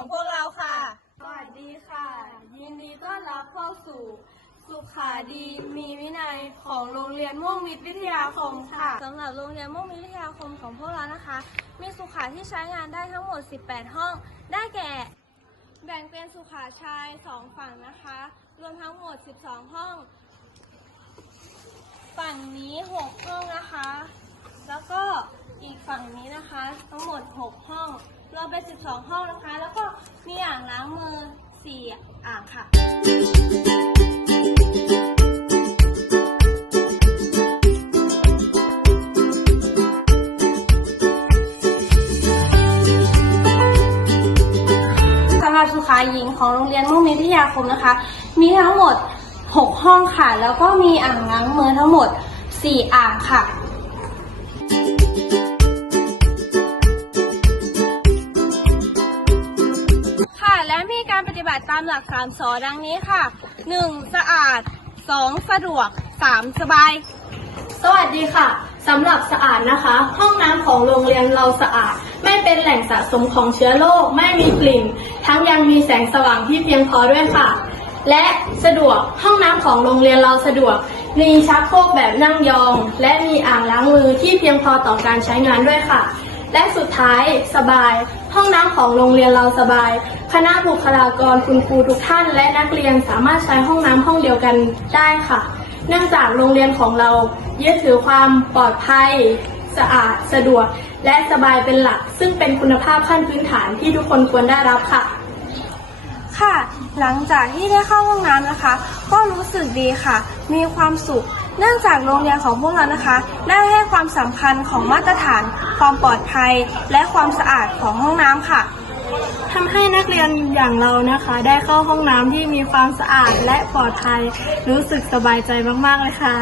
ของพวกเราค่ะ สวัสดีค่ะ ยินดีต้อนรับเข้าสู่ สุขาดีมีวินัยของโรงเรียนม่วงมิตรวิทยาคมค่ะสำหรับโรงเรียนม่วงมิตรวิทยาคมของพวกเรานะคะ มีสุขาที่ใช้งานได้ทั้งหมด 18 ห้อง ได้แก่ แบ่งเป็นสุขาชาย 2 ฝั่งนะคะ รวมทั้งหมด 12 ห้อง ฝั่งนี้ 6 ห้องนะคะ แล้วก็ อีกฝั่งนี้นะคะ ทั้งหมด 6 ห้อง รวมเป็น 12 ห้องนะคะ แล้วก็มีอ่างล้างมือ 4 อ่างค่ะสำหรับสุขาหญิงของโรงเรียนมุ่งมีวิทยาคมนะคะ มีทั้งหมด 6 ห้องค่ะ แล้วก็มีอ่างล้างมือทั้งหมด 4 อ่างค่ะ ฏิบัติตามหลักสามสอดังนี้ค่ะ 1. สะอาด 2. สะดวก 3. สบาย สวัสดีค่ะ สำหรับสะอาดนะคะ ห้องน้ำของโรงเรียนเราสะอาด ไม่เป็นแหล่งสะสมของเชื้อโรคไม่มีกลิ่น ทั้งยังมีแสงสว่างที่เพียงพอด้วยค่ะ และสะดวกห้องน้ำของโรงเรียนเราสะดวก มีชักโครกแบบนั่งยอง และมีอ่างล้างมือที่เพียงพอต่อการใช้งานด้วยค่ะ และสุดท้ายสบาย ห้องน้ำของโรงเรียนเราสบาย คณะบุคลากรคุณครูทุกท่าน และนักเรียนสามารถใช้ห้องน้ำห้องเดียวกันได้ค่ะ เนื่องจากโรงเรียนของเรายึดถือความปลอดภัย สะอาดสะดวก และสบายเป็นหลัก ซึ่งเป็นคุณภาพขั้นพื้นฐานที่ทุกคนควรได้รับค่ะค่ะ หลังจากที่ได้เข้าห้องน้ำนะคะ ก็รู้สึกดีค่ะ มีความสุข เนื่องจากโรงเรียนของพวกเรานะคะ ได้ให้ความสำคัญของมาตรฐาน ความปลอดภัย และความสะอาดของห้องน้ำค่ะทำให้นักเรียนอย่างเรานะคะ ได้เข้าห้องน้ำที่มีความสะอาดและปลอดภัย รู้สึกสบายใจมาก ๆ เลยค่ะ